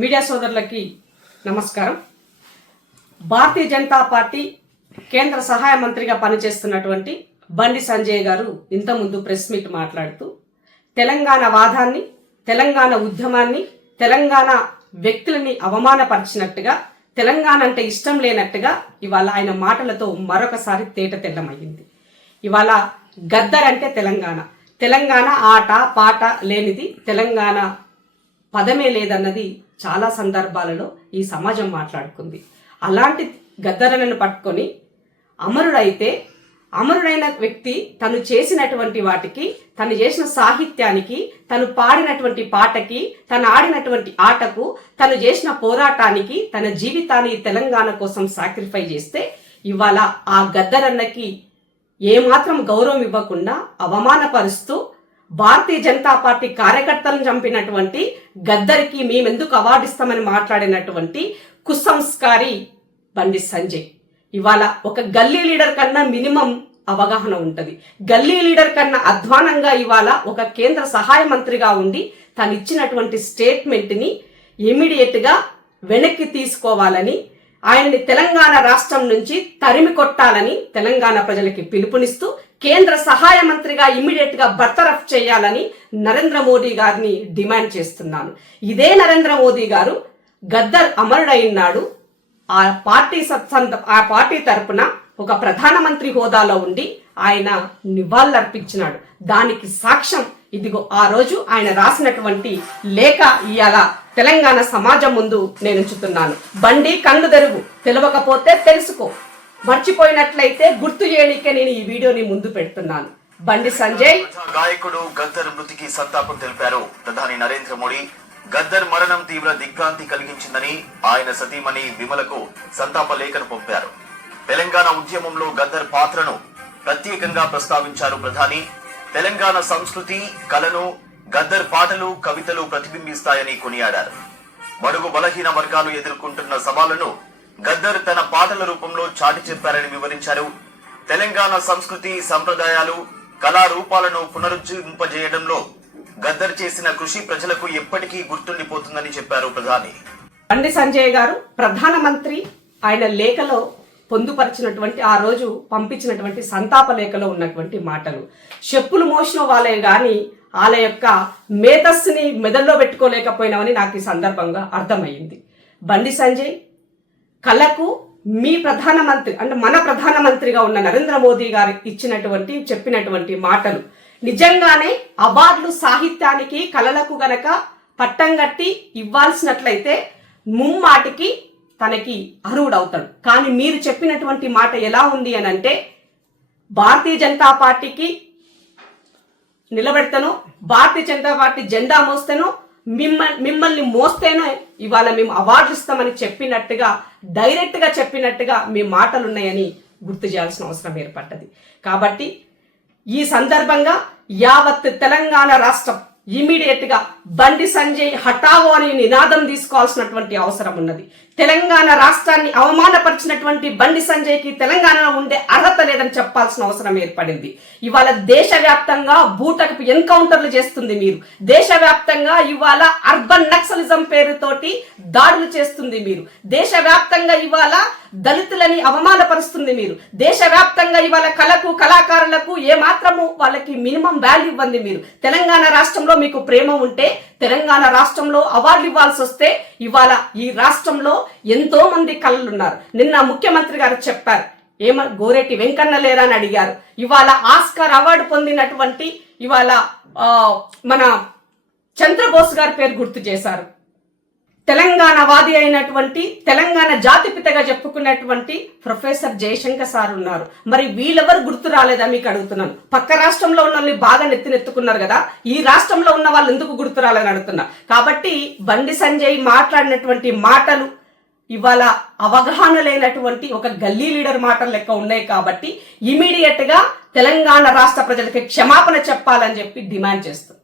Media సోదరులకి నమస్కారం. Bharatiya Janata party కేంద్ర సహాయ మంత్రిగా పనిచేస్తున్నటువంటి బండి సంజయ్ గారు ఇంతకుముందు ప్రెస్ మీట్ మాట్లాడుతూ తెలంగాణ వాదాన్ని, తెలంగాణ ఉద్యమాన్ని, తెలంగాణ వ్యక్తులని అవమానపరిచినట్టుగా, తెలంగాణ అంటే ఇష్టం లేనట్టుగా ఇవాళ ఆయన మాటలతో మరొకసారి తేట తెల్లమయ్యింది. ఇవాళ గద్దర్ అంటే తెలంగాణ ఆట పాట లేనిది, తెలంగాణ పదమే లేదన్నది చాలా సందర్భాలలో ఈ సమాజం మాట్లాడుకుంది. అలాంటి గద్దరలను పట్టుకొని అమరుడైన వ్యక్తి తను చేసినటువంటి వాటికి, తను చేసిన సాహిత్యానికి, తను పాడినటువంటి పాటకి, తను ఆడినటువంటి ఆటకు, తను చేసిన పోరాటానికి, తన జీవితాన్ని తెలంగాణ కోసం సాక్రిఫై చేస్తే ఇవాళ ఆ గద్దరన్నకి ఏమాత్రం గౌరవం ఇవ్వకుండా అవమానపరుస్తూ భారతీయ జనతా పార్టీ కార్యకర్తలను చంపినటువంటి గద్దరికి మేమెందుకు అవార్డు ఇస్తామని మాట్లాడినటువంటి కుసంస్కారి బండి సంజయ్ ఇవాళ ఒక గల్లీ లీడర్ కన్నా మినిమం అవగాహన ఉంటుంది. గల్లీ లీడర్ కన్నా అధ్వానంగా ఇవాళ ఒక కేంద్ర సహాయ మంత్రిగా ఉండి తను ఇచ్చినటువంటి స్టేట్మెంట్ని ఇమీడియట్ గా వెనక్కి తీసుకోవాలని, ఆయన్ని తెలంగాణ రాష్ట్రం నుంచి తరిమి కొట్టాలని తెలంగాణ ప్రజలకి పిలుపునిస్తూ కేంద్ర సహాయ మంత్రిగా ఇమ్మీడియట్ గా బర్తరఫ్ చేయాలని నరేంద్ర మోడీ గారిని డిమాండ్ చేస్తున్నాను. ఇదే నరేంద్ర మోదీ గారు గద్దర్ అమరుడైనాడు, ఆ పార్టీ తరపున ఒక ప్రధానమంత్రి హోదాలో ఉండి ఆయన నివాళులర్పించినాడు. దానికి సాక్ష్యం ఇదిగో ఆ రోజు ఆయన రాసినటువంటి లేఖ ఇవాళ తెలంగాణ సమాజం ముందు నేను ఉంచుతున్నాను. బండి కన్ను తెరుగు, తెలియకపోతే తెలుసుకో, మర్చిపోయినట్లయితే గుర్తు చేయడానికే నేను ఈ వీడియోని ముందు పెడుతున్నాను. బండి సంజయ్. గాయకుడు గద్దర్ మృతికి సంతాపం తెలిపారు ప్రధాని నరేంద్ర మోడీ. గద్దర్ మరణం తీవ్ర దిగ్భ్రాంతి కలిగించిందని ఆయన సతీమణి విమలకు సంతాప లేఖను పంపారు. తెలంగాణ ఉద్యమంలో గద్దర్ పాత్రను ప్రత్యేకంగా ప్రస్తావించారు ప్రధాని. తెలంగాణ సంస్కృతి, కళను గద్దర్ పాటలు, కవితలు ప్రతిబింబిస్తాయని కొనియాడారు. బడుగు బలహీన వర్గాలు ఎదుర్కొంటున్న సవాళ్లను గద్దర్ తన పాటల రూపంలో చాటి చెప్పారని వివరించారు. తెలంగాణ సంస్కృతి, సంప్రదాయాలు, కళారూపాలను పునరుజ్జీవింపజేయడంలో గద్దర్ చేసిన కృషి ప్రజలకు ఎప్పటికీ గుర్తుండిపోతుందని చెప్పారు ప్రధాని. బండి సంజయ్ గారు ప్రధానమంత్రి ఆయన లేఖలో పొందుపరిచినటువంటి, ఆ రోజు పంపించినటువంటి సంతాప లేఖలో ఉన్నటువంటి మాటలు చెప్పులు మోసిన వాళ్ళే గాని వాళ్ళ యొక్క మేధస్సుని మెదడులో పెట్టుకోలేకపోయినామని నాకు ఈ సందర్భంగా అర్థమైంది. బండి సంజయ్ కళకు మీ ప్రధానమంత్రి అంటే మన ప్రధానమంత్రిగా ఉన్న నరేంద్ర మోదీ గారు చెప్పినటువంటి మాటలు నిజంగానే అవార్డులు సాహిత్యానికి, కళలకు గనక పట్టం కట్టి ఇవ్వాల్సినట్లయితే ముమ్మాటికి తనకి అర్హుడవుతాడు. కానీ మీరు చెప్పినటువంటి మాట ఎలా ఉంది అని అంటే, భారతీయ జనతా పార్టీకి నిలబెడతాను, భారతీయ జనతా పార్టీ జెండా మోస్తేనో మిమ్మల్ని మోస్తేనో ఇవాళ మేము అవార్డులు ఇస్తామని చెప్పినట్టుగా, డైరెక్ట్ గా చెప్పినట్టుగా మీ మాటలున్నాయని గుర్తు చేయాల్సిన అవసరం ఏర్పడ్డది. కాబట్టి ఈ సందర్భంగా యావత్ తెలంగాణ రాష్ట్రం ఇమీడియట్ గా బండి సంజయ్ హఠావో అని నినాదం తీసుకోవాల్సినటువంటి అవసరం ఉన్నది. తెలంగాణ రాష్ట్రాన్ని అవమానపరిచినటువంటి బండి సంజయ్కి తెలంగాణలో ఉండే అర్హత లేదని చెప్పాల్సిన అవసరం ఏర్పడింది. ఇవాళ దేశవ్యాప్తంగా బూటకు ఎన్కౌంటర్లు చేస్తుంది మీరు. దేశవ్యాప్తంగా ఇవాళ అర్బన్ నక్సలిజం పేరుతోటి దాడులు చేస్తుంది మీరు. దేశవ్యాప్తంగా ఇవాళ దళితులని అవమానపరుస్తుంది మీరు. దేశవ్యాప్తంగా ఇవాళ కళకు, కళాకారులకు ఏమాత్రము వాళ్ళకి మినిమం వాల్యూ ఇవ్వండి మీరు. తెలంగాణ రాష్ట్రంలో మీకు ప్రేమ ఉంటే తెలంగాణ రాష్ట్రంలో అవార్డు ఇవ్వాల్సి వస్తే ఇవాళ ఈ రాష్ట్రంలో ఎంతో మంది కళలు ఉన్నారు. నిన్న ముఖ్యమంత్రి గారు చెప్పారు, గోరెటి వెంకన్న లేరా అని అడిగారు. ఇవాళ ఆస్కార్ అవార్డు పొందినటువంటి ఇవాళ మన చంద్రబోస్ గారి పేరు గుర్తు చేశారు. తెలంగాణ వాది అయినటువంటి, తెలంగాణ జాతిపితగా చెప్పుకున్నటువంటి ప్రొఫెసర్ జయశంకర్ సార్ ఉన్నారు. మరి వీళ్ళెవరు గుర్తు రాలేదా మీకు అడుగుతున్నాను. పక్క రాష్ట్రంలో ఉన్న వాళ్ళని బాగా నెత్తినెత్తుకున్నారు కదా, ఈ రాష్ట్రంలో ఉన్న వాళ్ళు ఎందుకు గుర్తు రాలేదని అడుగుతున్నా. కాబట్టి బండి సంజయ్ మాట్లాడినటువంటి మాటలు ఇవాళ అవగాహన లేనటువంటి ఒక గల్లీ లీడర్ మాటలు లెక్క ఉన్నాయి. కాబట్టి ఇమీడియట్ గా తెలంగాణ రాష్ట్ర ప్రజలకి క్షమాపణ చెప్పాలని చెప్పి డిమాండ్ చేస్తారు.